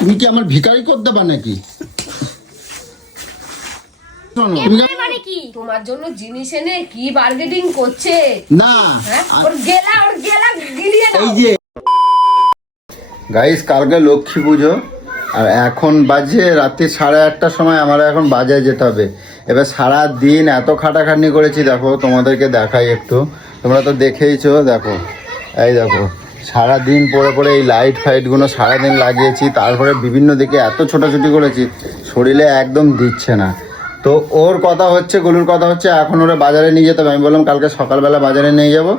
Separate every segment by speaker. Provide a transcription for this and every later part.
Speaker 1: তুমি কি আমার ভিখারি করতে দেবা নাকি?
Speaker 2: মানে কি? তোমার জন্য জিনিস এনে কি বার্গেটিং করছে?
Speaker 1: না।
Speaker 2: হ্যাঁ? ওর গেলা ওর গেলা গিলিয়ে
Speaker 1: এই যে। গাইস কালকে লক্ষ্মী পুজো আর এখন বাজে রাত্রি সাড়ে আটটার সময় আমার এখন বাজারে যেতে হবে। এবার সারা দিন এত খাটাখাটনি করেছি দেখো তোমাদেরকে দেখাই একটু। তোমরা তো দেখেইছো দেখো। এই দেখো। সারা দিন পরে পরে এই লাইট ফাইটগুলো সারাদিন লাগিয়েছি, তারপরে বিভিন্ন দিকে এত ছোটাছুটি করেছি, শরীরে একদম দিচ্ছে না। তো ওর কথা হচ্ছে, গলুর কথা হচ্ছে, এখন ওরা বাজারে নিয়ে যেতে হবে। আমি বললাম, কালকে সকালবেলা বাজারে নিয়ে যাব,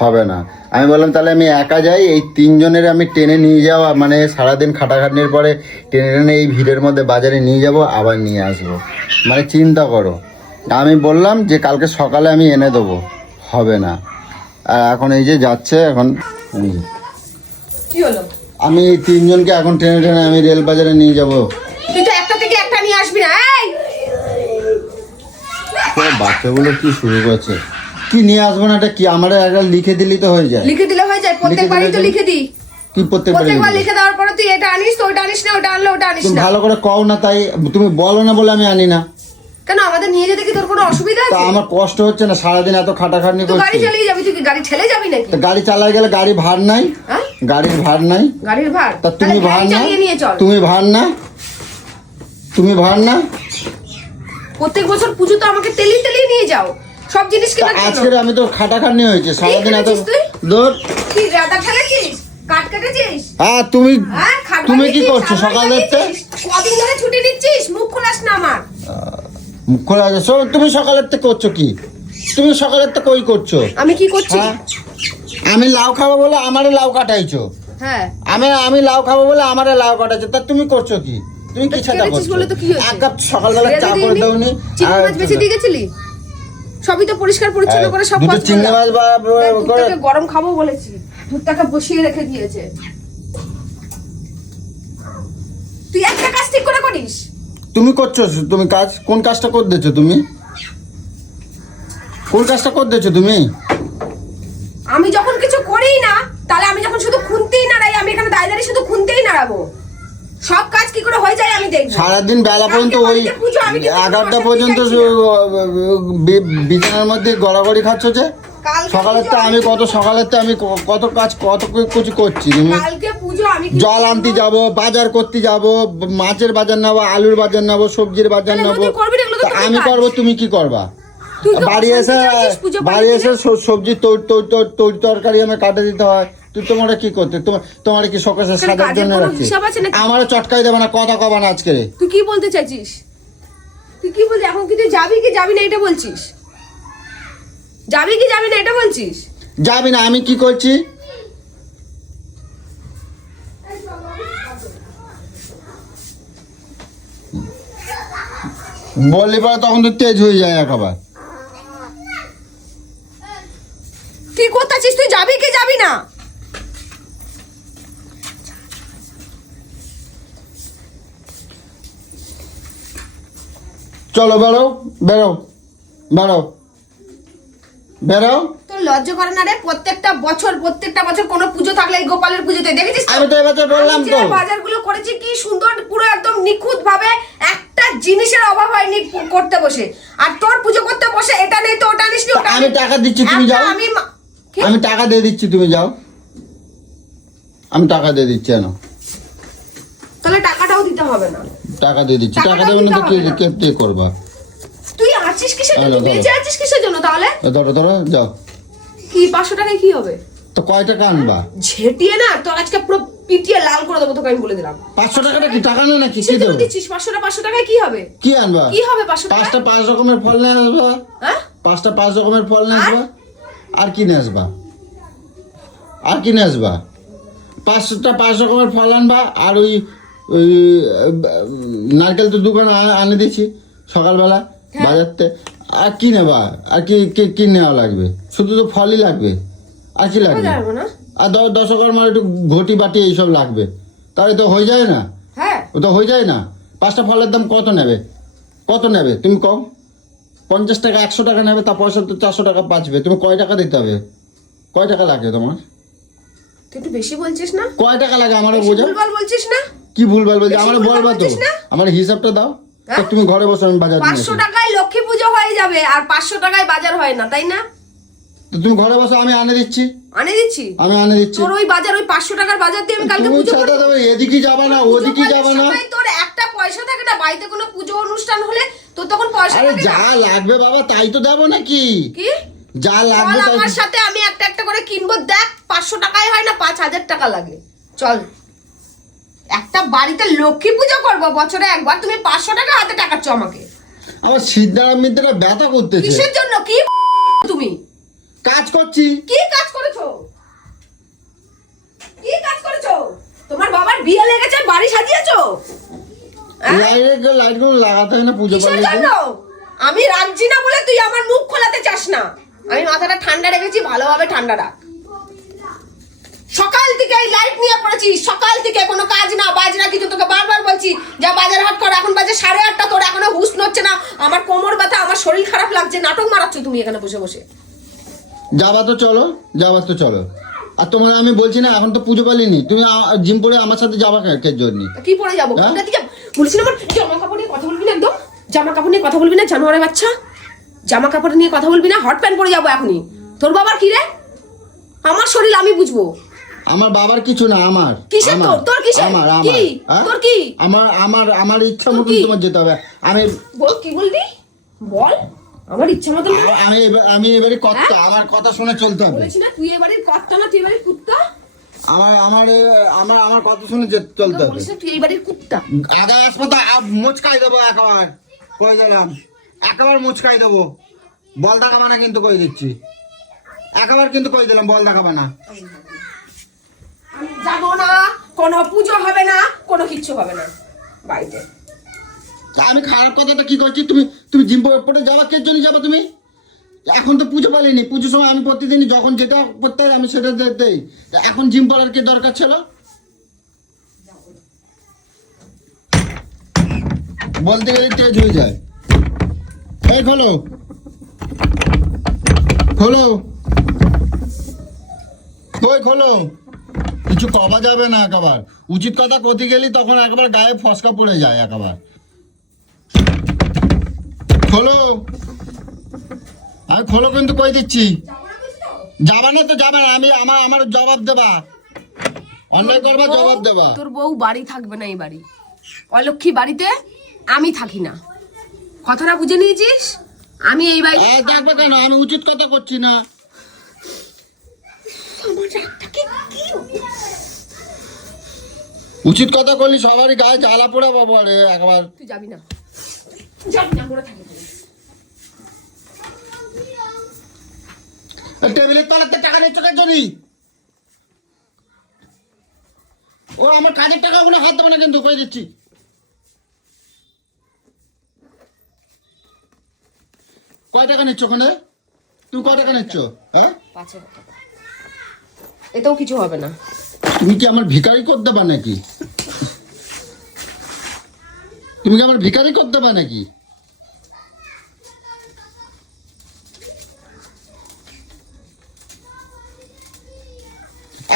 Speaker 1: হবে না। আমি বললাম, তাহলে আমি একা যাই, এই তিনজনের আমি টেনে নিয়ে যাওয়া মানে সারাদিন খাটাখাটনির পরে টেনে টেনে এই ভিড়ের মধ্যে বাজারে নিয়ে যাব, আবার নিয়ে আসব। মানে চিন্তা করো। আমি বললাম যে, কালকে সকালে আমি এনে দেবো, হবে না। আর এখন এই যে যাচ্ছে এখন
Speaker 2: কি হলো?
Speaker 1: আমি এই তিনজনকে এখন টেনে টেনে আমি রেল বাজারে নিয়ে যাব।
Speaker 2: তুই তো একটা থেকে একটা নিয়ে আসবি না
Speaker 1: বাচ্চাগুলো কি শুরু করছে? কি নিয়ে আসব না এটা কি আমার একটা লিখে দিলেই তো হয়ে যায়।
Speaker 2: লিখে দিলে হয়ে যায় প্রত্যেকবারই তো লিখে দিই।
Speaker 1: কি প্রত্যেকবার লিখে
Speaker 2: লিখে দেওয়ার পরে তুই এটা আনিস তো ওটা আনিস না ওটা আনলে ওটা আনিস না।
Speaker 1: ভালো করে কও না তাই তুমি বলো না বলে আমি আনি না।
Speaker 2: কেন আমাদের নিয়ে যেতে কি তোর কোনো অসুবিধা আছে?
Speaker 1: আমার কষ্ট হচ্ছে না সারাদিন এত খাটাখাটনি
Speaker 2: তুই গাড়ি চালিয়ে যাবি তুই কি গাড়ি ঠেলে যাবি নাকি?
Speaker 1: গাড়ি চালায় গেলে গাড়ি ভার নাই
Speaker 2: হ্যাঁ?
Speaker 1: গাড়ির ভার নাই।
Speaker 2: গাড়ির ভার?
Speaker 1: তা তুমি ভার না তুমি ভার না তুমি ভার না
Speaker 2: প্রত্যেক বছর পুজো তো আমাকে তেলি তেলিয়ে নিয়ে যাও। সব জিনিস কেনার জন্য।
Speaker 1: আজকের আমি তো খাটাখাটনি হয়েছে সারাদিন এত? দূর
Speaker 2: কি রাধা কাট কেটেছিস?
Speaker 1: হ্যাঁ তুমি
Speaker 2: হ্যাঁ
Speaker 1: তুমি কি করছ সকাল
Speaker 2: লাগিয়েছিস? কদিন ধরে ছুটি নিচ্ছিস? মুখ খোলাস না আমার।
Speaker 1: খোলা আছে শোনো, তুমি সকালের থেকে করছ কি? তুমি সকালের থেকে কই করছ?
Speaker 2: আমি কি করছি?
Speaker 1: হ্যাঁ। আমি লাউ খাব বলে আমারে লাউ কাটাইছো।
Speaker 2: হ্যাঁ।
Speaker 1: আমি আমি লাউ খাব বলে আমারে লাউ কাটাইছো। তা তুমি করছ কি? তুমি কি
Speaker 2: তা কেটেছিস
Speaker 1: করছ?
Speaker 2: বলে তো কি হয়েছে?
Speaker 1: এক কাপ সকালবেলা চা
Speaker 2: রেঁধে
Speaker 1: করে
Speaker 2: দিইনি?
Speaker 1: দাওনি।
Speaker 2: চিংড়ি মাছ বেশি দিয়ে গেছিলি? সবই তো পরিষ্কার পরিচ্ছন্ন করে সব
Speaker 1: দুটো
Speaker 2: কাজ
Speaker 1: চিংড়ি
Speaker 2: করলাম।
Speaker 1: মাছ বা
Speaker 2: দেখ,
Speaker 1: করে
Speaker 2: গরম খাব বলেছি। দুধটাকে বসিয়ে রেখে দিয়েছে। তুই একটা কাজ ঠিক করে করিস?
Speaker 1: তুমি করছ তুমি কাজ কোন কাজটা করে দিচ্ছ তুমি? কোন কাজটা করে দিচ্ছ তুমি?
Speaker 2: আমি যখন কিছু করিই না তাহলে আমি যখন শুধু খুনতেই নাড়াই আমি এখানে দাঁড়িয়ে দাঁড়িয়ে শুধু খুনতেই নাড়াবো। সব কাজ কি করে হয়ে যায় আমি দেখব।
Speaker 1: সারাদিন বেলা পর্যন্ত ওই এগারোটা পর্যন্ত বিছানার মধ্যে গড়াগড়ি খাচ্ছ যে? সকালের তো আমি কত সকালের তো আমি কত কাজ কত কিছু করছি তুমি?
Speaker 2: কালকে
Speaker 1: জল আনতে যাব বাজার করতে যাব মাছের বাজার নেব আলুর বাজার নেব সবজির বাজার নেব। আমি। করব তুমি কি করবা? বাড়ি এসে বাড়ি এসে সবজি তৈরি তৈরি তরকারি আমার কাটে দিতে হয়। তুই তোমার কি করতে? তোমার কি সকালে
Speaker 2: তাহলে
Speaker 1: সাজার জন্য
Speaker 2: কোনো
Speaker 1: রাখছি
Speaker 2: হিসাব আছে নাকি?
Speaker 1: আমার চটকাই দেবে না কথা কবা না আজকে।
Speaker 2: তুই কি বলতে চাইছিস? তুই কি বলছিস এখন কি তুই যাবি কি যাবি না এটা বলছিস? যাবি কি যাবি না এটা বলছিস?
Speaker 1: যাবি না আমি কি করছি? বললি পরে তখন তো তেজ হয়ে যায় একেবারে।
Speaker 2: কি করতেছিস তুই যাবি কি যাবি না?
Speaker 1: চলো বেরো বেরো বেরো। বেরো।
Speaker 2: তোর লজ্জা করে না রে? প্রত্যেকটা বছর প্রত্যেকটা বছর কোনো পুজো থাকলে এই গোপালের পুজোতে দেখেছিস
Speaker 1: আমি তো এবছর বললাম তো।
Speaker 2: বাজারগুলো করেছি কি সুন্দর পুরো একদম নিখুঁত ভাবে জিনিসের অভাব হয়নি করতে বসে। আর তোর পুজো করতে বসে এটা নেই তো ওটা নিস নি, ওটা
Speaker 1: আমি টাকা দিচ্ছি, তুমি যাও।
Speaker 2: আমি
Speaker 1: আমি টাকা দিয়ে দিচ্ছি তুমি যাও। আমি টাকা দিয়ে দিচ্ছি কেন
Speaker 2: তাহলে টাকাটাও দিতে হবে না।
Speaker 1: টাকা দিয়ে দিচ্ছি। টাকা
Speaker 2: টাকাটা
Speaker 1: দেবে না তো কি কে পে করবা?
Speaker 2: তুই আছিস কিসের জন্য। বেঁচে আছিস কিসের জন্য তাহলে?
Speaker 1: ধরো ধরো যাও।
Speaker 2: কি পাঁচশো টাকায় কি হবে?
Speaker 1: তো কয় টাকা আনবা?
Speaker 2: ঝেটিয়ে না তোর আজকে পুরো পিটিয়ে লাল করে দেবো তোকে আমি বলে দিলাম।
Speaker 1: পাঁচশো টাকাটা কি টাকা নেই নাকি? কি দেবো?
Speaker 2: দিচ্ছিস পাঁচশোটা পাঁচশো টাকায় কি হবে?
Speaker 1: কি আনবা?
Speaker 2: কি হবে পাঁচশো
Speaker 1: পাঁচটা পাঁচ রকমের ফল নিয়ে আসবা।
Speaker 2: হ্যাঁ?
Speaker 1: পাঁচটা পাঁচ রকমের ফল নিয়ে? আসবা। আর কি নিয়ে আসবা? আর কি নিয়ে আসবা? পাঁচটা পাঁচ রকমের ফল আনবা আর ওই ওই নারকেল তো দোকান আনে দিয়েছি সকালবেলা
Speaker 2: হ্যাঁ।
Speaker 1: বাজারতে। আর কি নেবা? আর কি কি কি নেওয়া লাগবে? শুধু তো ফলই লাগবে। আর কি লাগবে। আর দ- দশকর্মার একটু ঘটি বাটি এইসব লাগবে। তাহলে তো হয়ে যায় না?
Speaker 2: হ্যাঁ।
Speaker 1: ও তো হয়ে যায় না? পাঁচটা ফলের দাম কত নেবে? কত নেবে? তুমি কম পঞ্চাশ টাকা একশো টাকা নেবে তা পয়সা তো চারশো টাকা বাঁচবে। তুমি কয় টাকা দিতে হবে? কয় টাকা লাগে তোমার?
Speaker 2: একটু বেশি বলছিস না?
Speaker 1: কয় টাকা লাগে আমারও বোঝা?
Speaker 2: ভুলভাল বলছিস না?
Speaker 1: কি ভুলভাল বলছি?
Speaker 2: বেশি
Speaker 1: আমার বলবা তো। আমার হিসাবটা দাও।
Speaker 2: হ্যাঁ?
Speaker 1: তুমি ঘরে বসো আমি বাজার নিয়ে
Speaker 2: পাঁচশো
Speaker 1: আসি।
Speaker 2: টাকায় লক্ষ্মী পুজো হয়ে যাবে আর পাঁচশো টাকায় বাজার হয় না তাই না?
Speaker 1: তো তুমি ঘরে বসো আমি আনে দিচ্ছি।
Speaker 2: আনে দিচ্ছি?
Speaker 1: আমি আনে দিচ্ছি।
Speaker 2: তোর ওই বাজার ওই পাঁচশো টাকার বাজার দিয়ে আমি কালকে
Speaker 1: তুমি
Speaker 2: পুজো করব?
Speaker 1: দেবে এদিকে যাবা না ওদিকে যাবা না।
Speaker 2: তোর একটা পয়সা থাকে না বাড়িতে কোনো পুজো অনুষ্ঠান হলে তোর তখন পয়সা
Speaker 1: আরে যা লাগবে বাবা তাই তো দেবো নাকি?
Speaker 2: কি?
Speaker 1: যা লাগবে তাই
Speaker 2: আমার সাথে আমি একটা একটা করে কিনবো দেখ পাঁচশো টাকায় হয় না পাঁচ হাজার টাকা লাগে। চল। একটা বাড়িতে লক্ষ্মী পুজো করব বছরে একবার তুমি পাঁচশো টাকা হাতে টাকাচ্ছ আমাকে।
Speaker 1: আমার সিদ্ধারা মিদ্দারা ব্যথা করতেছে।
Speaker 2: কিসের জন্য? কি তুমি?
Speaker 1: কাজ করছি।
Speaker 2: কি কাজ করেছ? কি কাজ করেছ? তোমার বাবার বিয়ে লেগেছে বাড়ি সাজিয়েছো? হ্যাঁ?
Speaker 1: লাইট লাইটগুলো লাগাতে হয় না পুজো
Speaker 2: আমি রাখছি না বলে তুই আমার মুখ খোলাতে চাস না। আমি মাথাটা ঠান্ডা রেখেছি ভালোভাবে ঠান্ডা রাখ। সকাল থেকে এই লাইট নিয়ে পড়েছি সকাল থেকে কোনো কাজ না বাজ না কিছু। তোকে বারবার বলছি যা বাজার হাট কর এখন বাজে সাড়ে আটটা তোর এখনও হুশ নচ্ছে না। আমার কোমর ব্যথা আমার শরীর খারাপ লাগছে নাটক মারাচ্ছ তুমি এখানে বসে বসে।
Speaker 1: যাবা তো চলো যাবা তো চলো। আর তোমার আমি বলছি না এখন তো পুজো পালিনি। তুমি জিম পরে আমার সাথে যাবা কে জন্য?
Speaker 2: কি পরে যাব?
Speaker 1: হ্যাঁ?
Speaker 2: কোনটা দিকে বলছি না আমার জামা কাপড় নিয়ে কথা বলবি না একদম? জামা কাপড় নিয়ে কথা বলবি না জানোয়ারের বাচ্চা? জামা কাপড় নিয়ে কথা বলবি না হট প্যান্ট পরে যাব এখনই। তোর বাবার কি রে? আমার শরীর আমি বুঝব।
Speaker 1: আমার বাবার কিছু না আমার।
Speaker 2: কিসের তোর? তোর কিসের?
Speaker 1: আমার আমার।
Speaker 2: কি?
Speaker 1: হ্যাঁ?
Speaker 2: তোর কি?
Speaker 1: আমার আমার আমার ইচ্ছা মতন তোমার যেতে হবে। আমি
Speaker 2: বল কি বলবি বল। আমার ইচ্ছা মতো
Speaker 1: আমি আমি এবারে কথা
Speaker 2: হ্যাঁ?
Speaker 1: আমার কথা শুনে চলতে হবে।
Speaker 2: বলেছি না তুই এবারে কর্তা না তুই এবারে কুত্তা।
Speaker 1: আমার আমার আমার আমার কথা শুনে চলতে হবে।
Speaker 2: তুই এবারে কুত্তা।
Speaker 1: আগে হাসপাতাল মুচকাই দেবো একেবার। কই দিলাম একেবার মুচকাই দেবো। বল দেখাবে না কিন্তু কই দিচ্ছি। একেবার কিন্তু কই দিলাম বল দেখাবে না।
Speaker 2: যাব না কোনো পুজো হবে না কোনো কিচ্ছু হবে না। বাড়িতে।
Speaker 1: আমি খারাপ কথাটা কি করছি? তুমি তুমি জিম পড়ে যাবা? কে জন্য যাবা তুমি? এখন তো পুজো পালিনি। পুজোর সময় আমি প্রতিদিনই যখন যেটা করতে হয় আমি সেটা দেই। এখন জিম পড়ার কি দরকার ছিল? বলতে গেলে তেজ হয়ে যায়। এই খোলো। খোলো। ওই খোলো? কিছু কবা যাবে না একবার। উচিত কথা করতে গেলি তখন একবার গায়ে ফসকা পড়ে যায় একেবার। খোলো। আমি খোলো কিন্তু কই দিচ্ছি? যাবা না তো যাবে না আমি আমার আমার জবাব দেবা। অন্যায় করবা জবাব দেবা।
Speaker 2: তোর বউ বাড়ি থাকবে না এই বাড়ি। অলক্ষী বাড়িতে আমি থাকি না। কথাটা বুঝে নিয়েছিস? আমি এই বাড়ি
Speaker 1: এই দেখবে কেন? আমি উচিত কথা করছি না। উচিত কথা করলি সবারই গায়ে জ্বালা পড়ে বাবু আরে একবার।
Speaker 2: তুই যাবি না।
Speaker 1: টেবিলের তলাতে টাকা নিচ্ছ কার জন্যই? ও আমার কাজের টাকাগুলো হাত দেবে না কিন্তু কই দিচ্ছি? কয় টাকা নিচ্ছ ওখানে? তুমি কয় টাকা নিচ্ছ? হ্যাঁ?
Speaker 2: পাঁচ হাজার টাকা। এতেও কিছু হবে না।
Speaker 1: তুমি কি আমার ভিকারি করতে পার নাকি? তুমি কি আমার ভিকারি করতে পারে নাকি?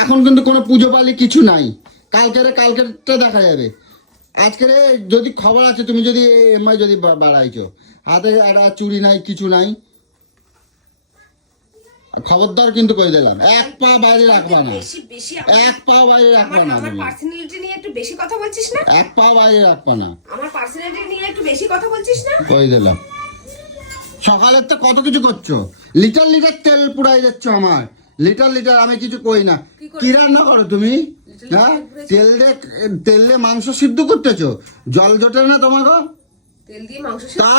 Speaker 1: এখন কিন্তু কোনো পুজো পালি কিছু নাই। কালকেরে কালকেরটা দেখা যাবে। আজকের যদি খবর আছে, তুমি যদি এমআই যদি বাড়াইছো। হাতে একটা চুরি নাই, কিছু নাই। খবরদার কিন্তু কই দিলাম? এক পা বাইরে রাখবা না।
Speaker 2: বেশি বেশি
Speaker 1: এক পা বাইরে রাখবা না
Speaker 2: আমার পার্সোনালিটি নিয়ে একটু বেশি কথা বলছিস না?
Speaker 1: এক পা বাইরে রাখবা না।
Speaker 2: আমার পার্সোনালিটি নিয়ে একটু বেশি কথা বলছিস না?
Speaker 1: কই দিলাম? সকালের তো কত কিছু করছ? লিটার লিটার তেল পুরাই যাচ্ছ আমার। লিটার লিটার আমি কিছু কই না।
Speaker 2: কি
Speaker 1: কি রান্না করো তুমি? হ্যাঁ? তেল দিয়ে তেল দিয়ে মাংস সিদ্ধ করতেছো? জল জোটে না তোমাকে
Speaker 2: তেল দিয়ে মাংস
Speaker 1: তা?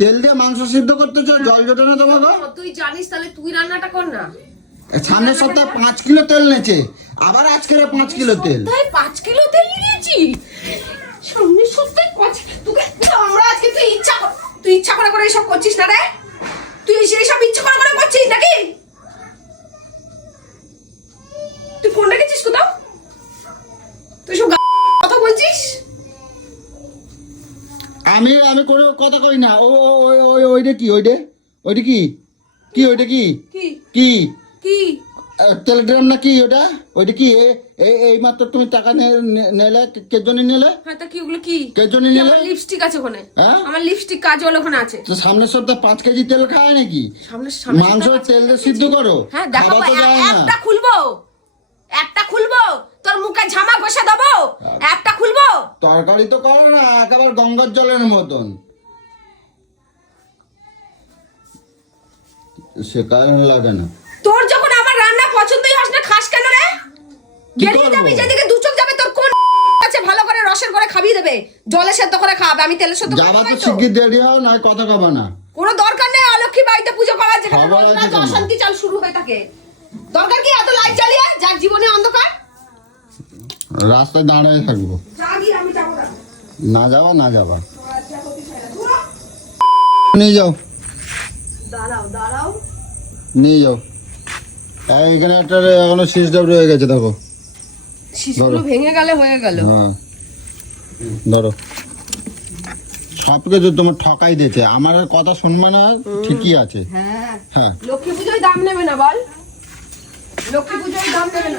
Speaker 1: তেল দিয়ে মাংস সিদ্ধ করতেছো জল জোটে না তোমাকে?
Speaker 2: তুই জানিস তাহলে তুই রান্নাটা কর না।
Speaker 1: সামনের সপ্তাহে পাঁচ কিলো তেল নেছে। আবার আজকের পাঁচ কিলো তেল।
Speaker 2: পাঁচ কিলো তেল নিয়েছি। সামনের সপ্তাহে পাঁচ তোকে আমরা আজকে তুই ইচ্ছা কর তুই ইচ্ছা করে করে এসব করছিস না রে? তুই সেই সব ইচ্ছা করে করে করছিস নাকি? তুই ফোন রেখেছিস কোথাও? তুই সব কথা বলছিস?
Speaker 1: আমি আমি কোনো কথা কই না। ও ও- ও- ওই ওইটা কি ওইটা? ওইটা কি? কি ওইটা কি?
Speaker 2: কি?
Speaker 1: কি? ড্রাম না কি ওটা? ওইটা কি? এই এই মাত্র তুমি টাকা নিলে? কে জন্য নিলে?
Speaker 2: হ্যাঁ তা কি ওগুলো কি?
Speaker 1: কে জন্য নিলে?
Speaker 2: আমার লিপস্টিক আছে ওখানে?
Speaker 1: হ্যাঁ?
Speaker 2: আমার লিপস্টিক কাজল ওখানে আছে।
Speaker 1: তো সামনের সপ্তাহ পাঁচ কেজি তেল খায় নাকি?
Speaker 2: সামনে সামনে
Speaker 1: মাংস তেল দিয়ে সিদ্ধ করো।
Speaker 2: হ্যাঁ
Speaker 1: না।
Speaker 2: একটা খুলবো। একটা খুলবো। তোর মুখে ঝামা ঘষে দেবো।
Speaker 1: তরকারি তো করো না একেবারে গঙ্গার জলের মতন। সে কারণে লাগে না।
Speaker 2: তোর যখন আমার রান্না পছন্দই হস না খাস কেন রে? বেরিয়ে? যাবি যেদিকে দু চোখ যাবে তোর কোন আছে? ভালো করে রসের করে খাবিয়ে দেবে। জলে সেদ্ধ করে খাবে আমি তেলে সেদ্ধ
Speaker 1: যাবা তো। শিগগির দেরি হও নয় কথা কবা না।
Speaker 2: কোনো দরকার নেই অলক্ষী বাড়িতে পুজো করার যেখানে রোজ রাত অশান্তি চাল শুরু হয়ে থাকে। দরকার কি? এত লাইট জ্বালিয়ে যার জীবনে অন্ধকার।
Speaker 1: রাস্তায় দাঁড়ায় থাকব।
Speaker 2: না
Speaker 1: না যাবা না যাবা নিয়ে যাও।
Speaker 2: দাঁড়াও দাঁড়াও।
Speaker 1: নিয়ে যাও। এই এখানে একটা এখনও ডাব রয়ে গেছে দেখো।
Speaker 2: শিশুগুলো ভেঙে গেলে হয়ে গেল।
Speaker 1: হ্যাঁ। ধরো। সব কিছু তোমার ঠকাই দিয়েছে। আমার কথা শুনবে না ঠিকই আছে।
Speaker 2: হ্যাঁ।
Speaker 1: হ্যাঁ।
Speaker 2: লক্ষ্মী পুজোয় দাম নেবে না বল লক্ষ্মী পুজোয় দাম নেবে না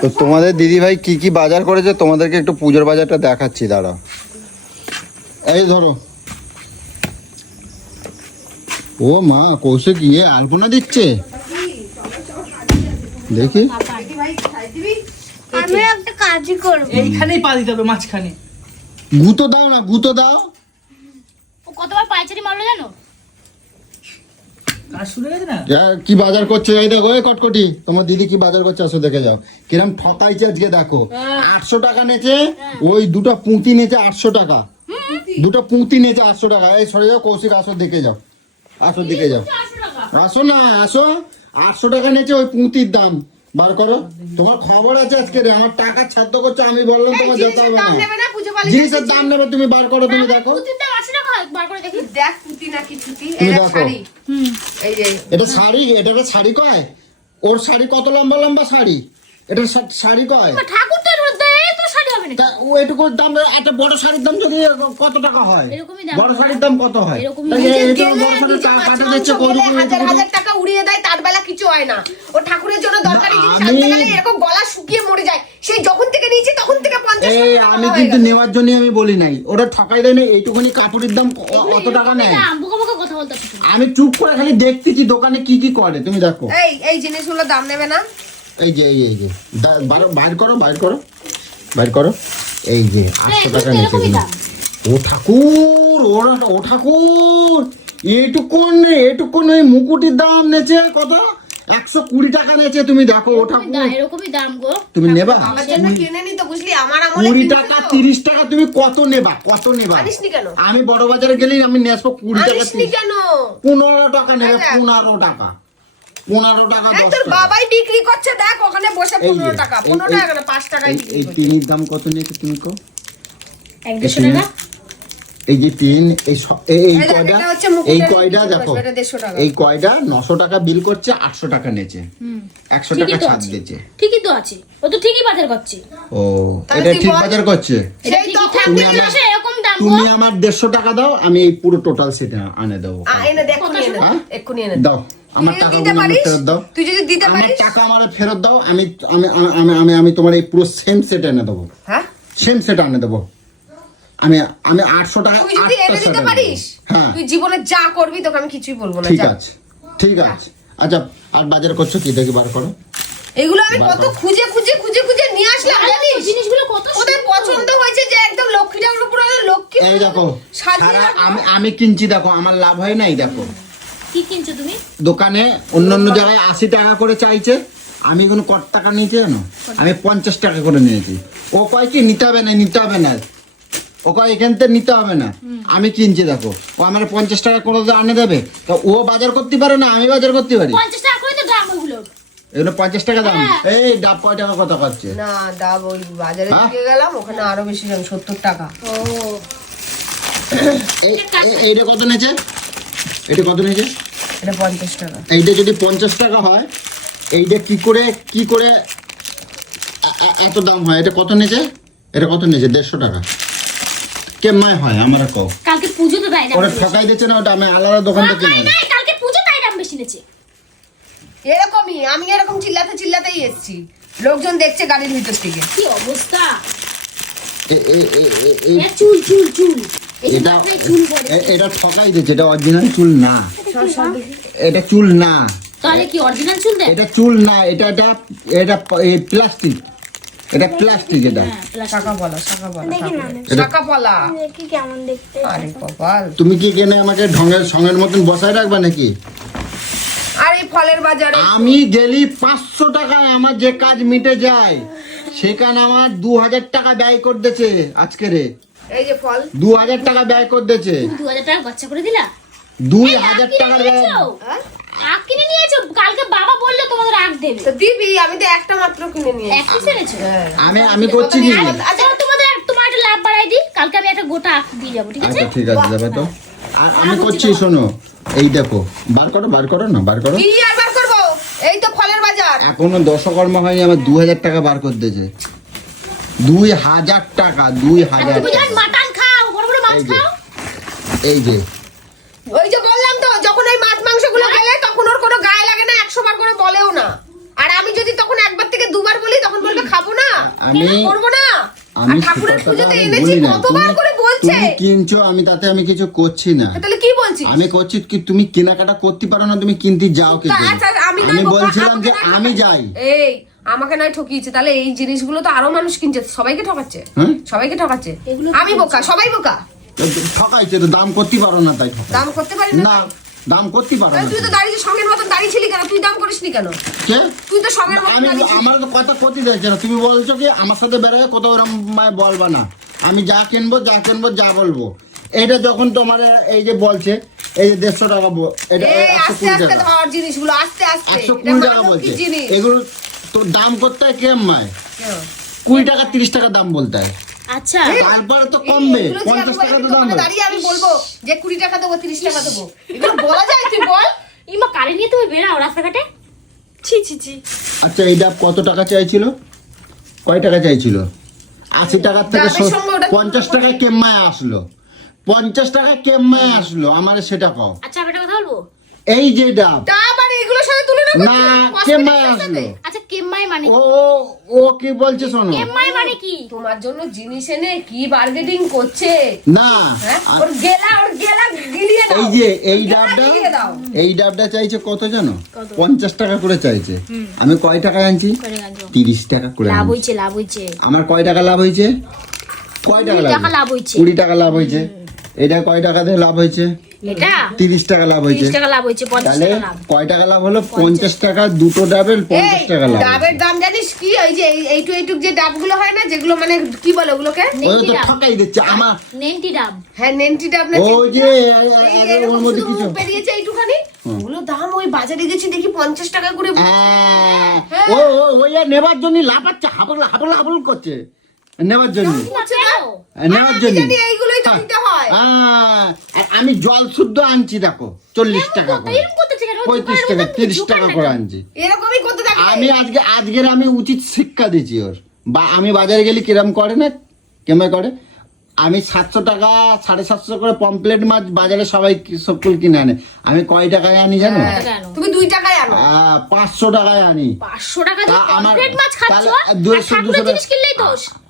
Speaker 1: তো তোমাদের দিদি ভাই কি কি বাজার করেছে? তোমাদেরকে একটু পুজোর বাজারটা দেখাচ্ছি দাঁড়া এই ধরো। ও মা কৌশিক ইয়ে আলপনা দিচ্ছে? দেখি।
Speaker 2: দেখি ভাই খাই দিবি
Speaker 3: আমি একটা কাজই করব।
Speaker 4: এইখানেই পা দিতে হবে মাঝখানে।
Speaker 1: গুঁতো দাও না গুঁতো দাও।
Speaker 3: ও কতবার পাইচারি মারলো জানো
Speaker 4: কাজ শুরু হয়ে গেছে না
Speaker 1: যা, কি বাজার করছে? এই দেখো এই কটকটি। তোমার দিদি কি বাজার করছে? আসো দেখে যাও। কিরম ঠকাইছে আজকে দেখো। আটশো টাকা নেছে ওই দুটো পুঁতি নেছে আটশো টাকা। দুটো পুঁতি নেছে আটশো টাকা। এই সরে যাও কৌশিক আসো দেখে যাও। আসো দেখে যাও। আসো না আসো। আটশো টাকা নেছে ওই পুঁতির দাম। বার করো। তোমার খবর আছে আজকে রে আমার টাকা ছাদ্য করছ আমি বললাম তোমার যেতে হবে না।
Speaker 2: নেবে না পুজো পালি
Speaker 1: জিনিসের দাম নেবে তুমি বার করো তুমি দেখো।
Speaker 3: প্রতিটা আশি টাকা বার করে দেখি।
Speaker 2: দেখ পুতি নাকি ছুটি
Speaker 1: তুমি
Speaker 2: এটা। শাড়ি।
Speaker 1: এটা শাড়ি একটা শাড়ি কয়? ওর শাড়ি কত লম্বা লম্বা শাড়ি? এটা শাড়ি কয়?
Speaker 3: ঠাকুর
Speaker 1: ও এটুকু দাম একটা বড় শাড়ির দাম যদি কত টাকা হয়?
Speaker 3: এরকমই দাম
Speaker 1: বড় শাড়ির দাম কত হয়?
Speaker 3: এরকমই
Speaker 1: তা
Speaker 3: দাম।
Speaker 1: এই- এই তো
Speaker 2: গেলে
Speaker 1: বড় শাড়ির
Speaker 2: নিজে
Speaker 1: কা-
Speaker 2: মাছ
Speaker 1: কাটা দিচ্ছে
Speaker 2: হাজার হাজার টাকা উড়িয়ে দেয় তার বেলা কিছু হয় না। ও ঠাকুরের জন্য দরকারি জিনিস
Speaker 1: আমি-
Speaker 2: আনতে গেলে এরকম গলা শুকিয়ে মরে যায়। সেই যখন থেকে নিয়েছি তখন থেকে পঞ্চাশ
Speaker 1: এই
Speaker 2: টাকা
Speaker 1: আমি কিন্তু নেওয়ার জন্য আমি বলি নাই। ওরা ঠকাই দেয় না এইটুকুনি কাপড়ের দাম কত টাকা নেয়। আমি চুপ করে খালি দেখতেছি দোকানে কি কি করে তুমি দেখো।
Speaker 2: এই এই জিনিসগুলো দাম নেবে না।
Speaker 1: এই যে এই যে বার- বাইর করো বাইর করো। বাইর করো। এই যে আটশো টাকা নিচে
Speaker 3: দাম।
Speaker 1: ও ঠাকুর ওরা ও ঠাকুর এইটুকুন এইটুকুন ওই মুকুটির দাম নেছে কত? একশো কুড়ি টাকা নেছে তুমি দেখো ও
Speaker 3: এরকমই
Speaker 1: ঠাকুর।
Speaker 3: দাম, এরকমই দাম গো।
Speaker 1: তুমি নেবা?
Speaker 2: আমার জন্য কিনে নি তো বুঝলি আমার আমলে
Speaker 1: কুড়ি টাকা তিরিশ টাকা তুমি কত নেবা? কত নেবা?
Speaker 2: কেন?
Speaker 1: আমি বড় বাজারে গেলেই আমি নিয়ে আসব কুড়ি টাকা
Speaker 2: কেন?
Speaker 1: পনেরো টাকা নেবে পনেরো টাকা। পনেরো টাকা দশ
Speaker 2: তোর বাবাই বিক্রি করছে দেখ ওখানে বসে পনেরো টাকা পনেরো টাকা পাঁচ টাকায়
Speaker 1: এই- দাম কত নিয়েছে তুমি কো?
Speaker 3: এক দেড়শো টাকা?
Speaker 1: এই যে তিন এই এই কয়টা এই কয়টা দেখো
Speaker 2: করছে, এটা 150 টাকা।
Speaker 1: এই কয়টা নশো টাকা বিল করছে আটশো টাকা নেছে। একশো টাকা
Speaker 3: ঠিকই তো
Speaker 1: ছাড়
Speaker 3: আছে।
Speaker 1: দিয়েছে।
Speaker 3: ঠিকই তো আছে। ও তো ঠিকই বাজার করছে।
Speaker 1: ও এটা ঠিক বাজার করছে? তুমি আমার- তুমি আমার দেড়শো টাকা দাও আমি এই পুরো টোটাল সেটা আনে দেবো
Speaker 2: এনে দেখ এক্ষুনি এনে দে,
Speaker 1: হ্যাঁ? দাও। আমার টাকা ফেরত দাও।
Speaker 2: তুই যদি দিতে
Speaker 1: আমার
Speaker 2: পারিস।
Speaker 1: টাকা আমার ফেরত দাও আমি আমি আমি আমি আমি তোমার এই পুরো সেম সেট এনে দেবো।
Speaker 2: হ্যাঁ?
Speaker 1: সেম সেট এনে দেবো। আমি আমি আটশো টাকা
Speaker 2: তুই যদি এনে দিতে পারিস
Speaker 1: হ্যাঁ।
Speaker 2: তুই জীবনে যা করবি তোকে আমি কিছুই বলব না।
Speaker 1: ঠিক আছে। ঠিক আছে। আচ্ছা আর বাজার করছ কি? দেখি বার করো।
Speaker 2: এগুলো আমি কত খুঁজে খুঁজে খুঁজে খুঁজে নিয়ে আসলাম জানিস?
Speaker 3: জিনিসগুলো কত
Speaker 2: ওদের পছন্দ হয়েছে যে একদম লক্ষ্মী ঠাকুর পুরো লক্ষ্মী
Speaker 1: এই দেখো আমি আমি কিনছি দেখো আমার লাভ হয় নাই দেখো।
Speaker 3: কি কিনছো তুমি?
Speaker 1: দোকানে অন্য অন্য জায়গায় আশি টাকা করে চাইছে আমি কোনো কত টাকা নিয়েছি জানো? আমি পঞ্চাশ টাকা করে নিয়েছি। ও কয় কি নিতে হবে না নিতে হবে না। ও কয় এখান থেকে নিতে হবে না। আমি কিনছি দেখো। ও আমার পঞ্চাশ টাকা করে আনে দেবে। তো ও বাজার করতে পারে না আমি বাজার করতে পারি।
Speaker 3: পঞ্চাশ টাকা করে তো দাম ওগুলোর
Speaker 1: এগুলো পঞ্চাশ টাকা দাম।
Speaker 3: হ্যাঁ।
Speaker 1: এই ডাব কয় টাকা কথা পাচ্ছে
Speaker 2: না ডাব ওই বাজারে
Speaker 1: হ্যাঁ?
Speaker 2: দিকে গেলাম ওখানে আরও বেশি দাম সত্তর টাকা।
Speaker 3: ও।
Speaker 1: এই এই- এইটা কত নেছে এটা কত নেছে
Speaker 2: এটা পঞ্চাশ টাকা।
Speaker 1: এইটা যদি পঞ্চাশ টাকা হয় এইটা কি করে কি করে এত দাম হয়? এটা কত নেছে এটা কত নেছে দেড়শো টাকা। কেমন হয় আমার কও।
Speaker 3: কালকে পুজো তো তাই
Speaker 1: ওরা ঠকাই দিচ্ছে না ওটা আমি আলাদা দোকান থেকে
Speaker 3: কালকে পুজো তাই দাম বেশি নিয়েছে।
Speaker 2: এরকমই আমি এরকম চিল্লাতে চিল্লাতেই এসেছি। লোকজন দেখছে গাড়ির ভিতর থেকে।
Speaker 3: কি অবস্থা?
Speaker 1: এ- এ- এ- এ- এ-
Speaker 3: এ চুল চুল চুল।
Speaker 1: এটা
Speaker 3: মাথায় চুল পড়ে
Speaker 1: এ- এটা ঠকাই দিয়েছে এটা অরিজিনাল চুল না। এটা চুল না।
Speaker 3: তাহলে কি অরিজিনাল চুল দেয়
Speaker 1: এটা চুল না এটা এটা এটা প্লাস্টিক এটা প্লাস্টিক এটা।
Speaker 3: হ্যাঁ
Speaker 1: তুমি কি কেনে আমাকে ঢঙের সঙ্গের মতন বসায় রাখবা নাকি?
Speaker 2: ফলের বাজারে।
Speaker 1: আমি গেলি পাঁচশো টাকায় আমার যে কাজ মিটে যায় সেখানে আমার দু হাজার টাকা ব্যয় করতেছে আজকে রে।
Speaker 2: এই যে ফল।
Speaker 1: দু হাজার টাকা ব্যয় করতেছে।
Speaker 3: দু হাজার টাকা বাচ্চা করে দিলা?
Speaker 1: দুই হাজার টাকার ব্যয়
Speaker 3: নিয়েছো?
Speaker 2: হ্যাঁ?
Speaker 3: আখ কিনে নিয়েছো? কালকে বাবা বলল তোমাদের আখ দেবে।
Speaker 2: তো দিবি আমি তো একটা মাত্র কিনে নিয়ে
Speaker 3: এক পিস এনেছো?
Speaker 2: হ্যাঁ।
Speaker 1: আমি আমি করছি কি?
Speaker 3: আচ্ছা তোমাদের তোমার একটা লাভ বাড়াই দিই। কালকে আমি একটা গোটা আখ দিয়ে যাব ঠিক আছে?
Speaker 1: আচ্ছা ঠিক আছে যাবে তো। আমি করছি শোনো এই দেখো বার করো বার করো না বার করো।
Speaker 2: কি আর বার করব? এই তো ফলের বাজার।
Speaker 1: এখনও দশকর্ম হয়নি আমার দু হাজার টাকা বার করতেছে দুই হাজার টাকা দুই হাজার
Speaker 3: মাটন খাও বড় বড় মাছ। খাও।
Speaker 1: এই যে।
Speaker 2: ওই যে বললাম তো যখন ওই মাছ মাংসগুলো খেলে তখন ওর কোনো গায়ে লাগে না একশো বার করে বলেও না। আর আমি যদি তখন একবার থেকে দুবার বলি তখন বলবে খাব না।
Speaker 1: আমি
Speaker 2: করব না।
Speaker 1: আমি
Speaker 2: ঠাকুরের পুজোতে এনেছি কতবার করে বলছে?
Speaker 1: তুমি কিনছো আমি তাতে আমি কিছু করছি না।
Speaker 2: তাহলে কি বলছিস?
Speaker 1: আমি করছি কি তুমি কেনাকাটা করতে পারো না তুমি কিনতে যাও কি
Speaker 2: আচ্ছা, আমি
Speaker 1: বলছিলাম যে আমি যাই।
Speaker 2: এই আমাকে নয় ঠকিয়েছে। তাহলে এই জিনিসগুলো তো আরও মানুষ কিনছে সবাইকে ঠকাচ্ছে?
Speaker 1: হ্যাঁ?
Speaker 2: সবাইকে ঠকাচ্ছে? আমি বোকা সবাই বোকা?
Speaker 1: ঠকাইছে তো দাম করতে পারো না তাই
Speaker 2: দাম করতে পারি
Speaker 1: না দাম করতে পারো না
Speaker 2: তুই তো দাঁড়িয়ে সঙ্গের মতন দাঁড়িয়েছিলি কেন? তুই দাম করিসনি কেন?
Speaker 1: কে?
Speaker 2: তুই তো
Speaker 1: আমি আমার তো কথা দেখছে না তুমি বলছো কি আমার সাথে বেরোয় কত ওরম বলবা না। আমি যা কিনবো যা কিনবো যা বলব। এটা যখন তোমার এই যে বলছে এই যে দেড়শো টাকা এটা একশো কুড়ি টাকা।
Speaker 2: জিনিসগুলো আস্তে আস্তে।
Speaker 1: একশো কুড়ি টাকা বলছে। এগুলো তো দাম করতে হয় কেম মায়? কুড়ি টাকা তিরিশ টাকা দাম বলতে হয়।
Speaker 3: আচ্ছা।
Speaker 1: তারপরে তো কমবে পঞ্চাশ টাকা তো দাম
Speaker 2: দাঁড়িয়ে আমি বলব যে কুড়ি টাকা দেবো তিরিশ টাকা দেবো। এগুলো বলা যায় তুই বল?
Speaker 3: ইমা কারে নিয়ে তুমি বেরাও রাস্তাঘাটে।
Speaker 5: ছি ছি ছি।
Speaker 1: আচ্ছা এই ডাব কত টাকা চাইছিল? কয় টাকা চাইছিল? আশি টাকার থেকে পঞ্চাশ টাকা কেম্মায় আসলো। পঞ্চাশ টাকা কেম্মায় আসলো আমার সেটা কও।
Speaker 3: আচ্ছা আমি একটা কথা বলব?
Speaker 1: এই যে ডাব
Speaker 2: এগুলোর সাথে তুলনা
Speaker 1: না আসলো
Speaker 3: আচ্ছা কেম্মাই মানে
Speaker 1: ও ও কি বলছে শোনো?
Speaker 3: কেম্মাই মানে কি?
Speaker 2: তোমার জন্য জিনিস এনে কি বার্গেটিং করছে?
Speaker 1: না
Speaker 2: হ্যাঁ? ওর গেলা ওর গেলা গিলিয়ে দাও।
Speaker 1: এই যে এই ডাবটা এই ডাবটা চাইছে কত জানো? পঞ্চাশ টাকা করে চাইছে। আমি কয় টাকা আনছি। তিরিশ টাকা করে
Speaker 3: লাভ। হইছে লাভ হইছে।
Speaker 1: আমার কয় টাকা লাভ হয়েছে কয় টাকা লাভ হয়েছে?
Speaker 3: হইছে?
Speaker 1: কুড়ি টাকা লাভ হয়েছে এটা কয় টাকা দিয়ে লাভ হয়েছে
Speaker 3: এটা?
Speaker 1: টাকা লাভ হয়েছে।
Speaker 3: তিরিশ টাকা লাভ টাকা লাভ।
Speaker 1: কয় টাকা লাভ হলো? পঞ্চাশ। টাকা দুটো ডাবের টাকা লাভ।
Speaker 2: ডাবের দাম জানিস কি? ওই যে এইটু এইটুক যে ডাবগুলো হয় না যেগুলো মানে কি বলে ওগুলোকে?
Speaker 1: ওই তো ঠকাই দিচ্ছে আমার
Speaker 3: নেন্টি ডাব।
Speaker 2: হ্যাঁ নেন্টি ডাব না
Speaker 1: ওই যে
Speaker 2: এই
Speaker 1: আরে
Speaker 2: এরকম
Speaker 1: ওর মধ্যে কিছু।
Speaker 2: বেরিয়েছে এইটুখানি? ওগুলো দাম ওই বাজারে গেছি দেখি পঞ্চাশ টাকা করে
Speaker 1: হ্যাঁ, ও ও ওই নেবার জন্য লাফাচ্ছে হাবল হাবল হাবল করছে। নেবার জন্য। নেওয়ার জন্য।
Speaker 2: হয়।
Speaker 1: আমি জল শুদ্ধ আনছি দেখো চল্লিশ টাকা করে? পঁয়ত্রিশ টাকা তিরিশ টাকা করে আনছি। আমি আজকে আজকের আমি উচিত শিক্ষা দিচ্ছি ওর। বা আমি বাজারে গেলে কিরম করে না? কেমন করে? আমি সাতশো টাকা সাড়ে সাতশো করে পমপ্লেট মাছ বাজারে সবাই সকল কিনে আনে। আমি কয় টাকায় আনি জানো?
Speaker 2: হ্যাঁ, তুমি দুই টাকায় আনো।
Speaker 1: পাঁচশো টাকায় আনি।
Speaker 3: পাঁচশো টাকা
Speaker 1: আমার- দুশো- দুশো টাকা-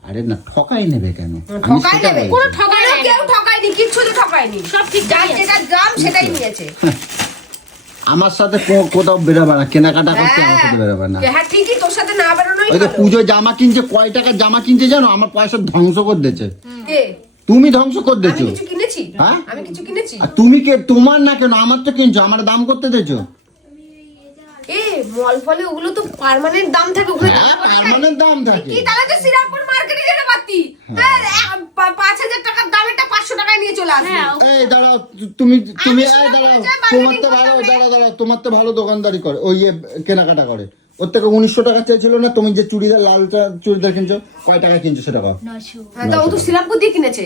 Speaker 1: আরে না ঠকাই নেবে কেন?
Speaker 2: ঠকাই নেবে।
Speaker 3: কোনো ঠকাই।
Speaker 2: কেউ ঠকায়নি কিচ্ছু তো ঠকায়নি।
Speaker 3: সব ঠিক
Speaker 2: যার যেটা দাম সেটাই নিয়েছে।
Speaker 1: আমার সাথে কোথাও বেরোবে না কেনাকাটা করতে আমার সাথে বেরোবে না।
Speaker 2: হ্যাঁ ঠিকই তোর সাথে না বেরোনোই
Speaker 1: ওই
Speaker 2: ভালো।
Speaker 1: পুজো জামা কিনছে কয় টাকা জামা কিনছে জানো? আমার পয়সা ধ্বংস করে দিয়েছে। তুমি ধ্বংস করে দিয়েছ।
Speaker 2: আমি কিছু কিনেছি?
Speaker 1: হ্যাঁ?
Speaker 2: আমি কিছু কিনেছি?
Speaker 1: আর তুমি কে? তোমার না কেন? আমার তো কিনছো আমার দাম করতে দিয়েছ।
Speaker 2: এ মল ফলে ওগুলো তো পার্মানেন্ট দাম থাকে ওগুলো দাম
Speaker 1: হ্যাঁ। পার্মানেন্ট দাম থাকে।
Speaker 2: কি তাহলে তো শ্রীরামপুর মার্কেটে যেতে পারতি হ্যাঁ, এক- পা- পাঁচ হাজার টাকার দামেরটা পাঁচশো টাকায় নিয়ে চলে আসবি
Speaker 3: হ্যাঁ,
Speaker 1: এই দাঁড়াও তু- তুমি তুমি দাঁড়াও তোমার তো ভালো
Speaker 2: করতে
Speaker 1: দাঁড়া দাঁড়াও তোমার তো ভালো দোকানদারি করে ওই ইয়ে কেনাকাটা করে। ওর থেকে উনিশশো টাকা চেয়েছিল না তুমি যে চুড়িদার লালটা চুড়িদার কিনছো কয় টাকা কিনছো সেটা কর
Speaker 2: হ্যাঁ ও তো শ্রীরামপুর দিয়ে কিনেছে।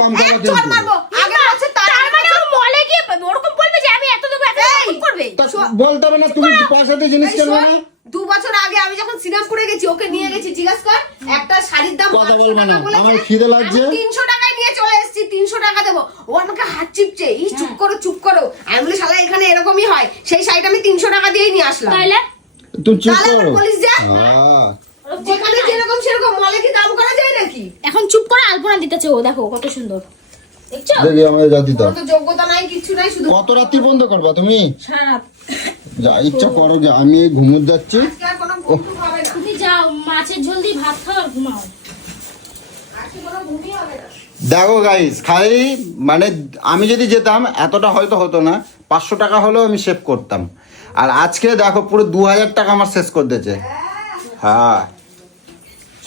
Speaker 1: কম টাকা কিনছো?
Speaker 2: আগে আগের তার
Speaker 3: মানে ও মলে গিয়ে ওরকম বলবে যে আমি এত দেবো করবে?
Speaker 1: বলতে হবে না তুমি পয়সা দিয়ে জিনিস কিনবে না?
Speaker 2: দু বছর আগে আমি যখন শ্রীরামপুরে গেছি ওকে নিয়ে গেছি জিজ্ঞাসা কর একটা শাড়ির দাম
Speaker 1: কথা
Speaker 2: 500
Speaker 1: বলবে না, আমার খিদে লাগছে।
Speaker 2: আমি তিনশো টাকায় নিয়ে চলে এসেছি তিনশো টাকা দেবো। ও আমাকে হাত চিপছে এই চুপ করো চুপ করো। আমি বলি শালা এখানে এরকমই হয়। সেই শাড়িটা আমি তিনশো টাকা দিয়েই নিয়ে আসলাম।
Speaker 3: তাইলে
Speaker 1: তুমি চুপ করো।
Speaker 2: বলিস যে? যেখানে যেরকম সেরকম মলে কি দাম করা যায় নাকি?
Speaker 3: এখন চুপ করে আলপনা দিতেছে ও দেখো কত সুন্দর।
Speaker 1: দেখি আমাদের জাতি দাও
Speaker 2: যোগ্যতা নাই কিছু নাই শুধু
Speaker 1: কত রাত্রি বন্ধ করবা তুমি? যা ইচ্ছা করো যে আমি ঘুমুর যাচ্ছি।
Speaker 3: তুমি যাও মাছের ঝোল দিয়ে ভাত খাও আর ঘুমাও।
Speaker 1: দেখো গাইস খালি মানে আমি যদি যেতাম এতটা হয়তো হতো না। পাঁচশো টাকা হলেও আমি সেভ করতাম। আর আজকে দেখো পুরো দু হাজার টাকা আমার শেষ করে দিয়েছে। হ্যাঁ।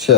Speaker 1: সে